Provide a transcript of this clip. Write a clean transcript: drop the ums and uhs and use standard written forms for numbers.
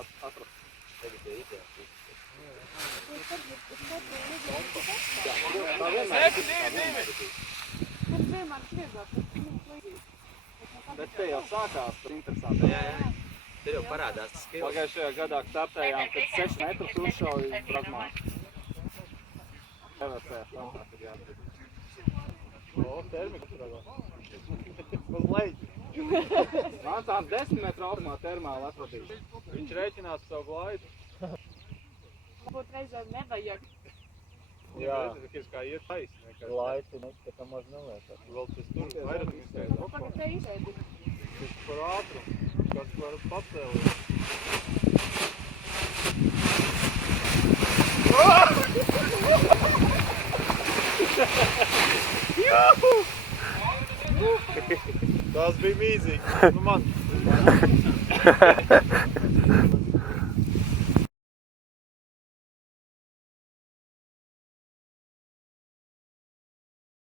atrast. Tagad ir ideja. Bet te jau sākās par interesantu. Jā. Tur jau parādās tas skills. Pagājušajā gadā startējām, kad 6 metrus uzšauja Bragmā. Nevarēja frontā, tad jāatīt. O, termika Bragmā. Uz leģi. Man tās 10 metru augstumā termāli atradīja. Viņš rēķinās savu glaidu. Būt reizēm nevajag. Jā. Reizēm kā iet taisni. Laiti, ka tam maz neliekas. Vēl tas tur vairākumiskais. Tagad te izēdi. Tas par ātrumu. Kas var pacēlīt. Tas bija mīzīgi. Nu man.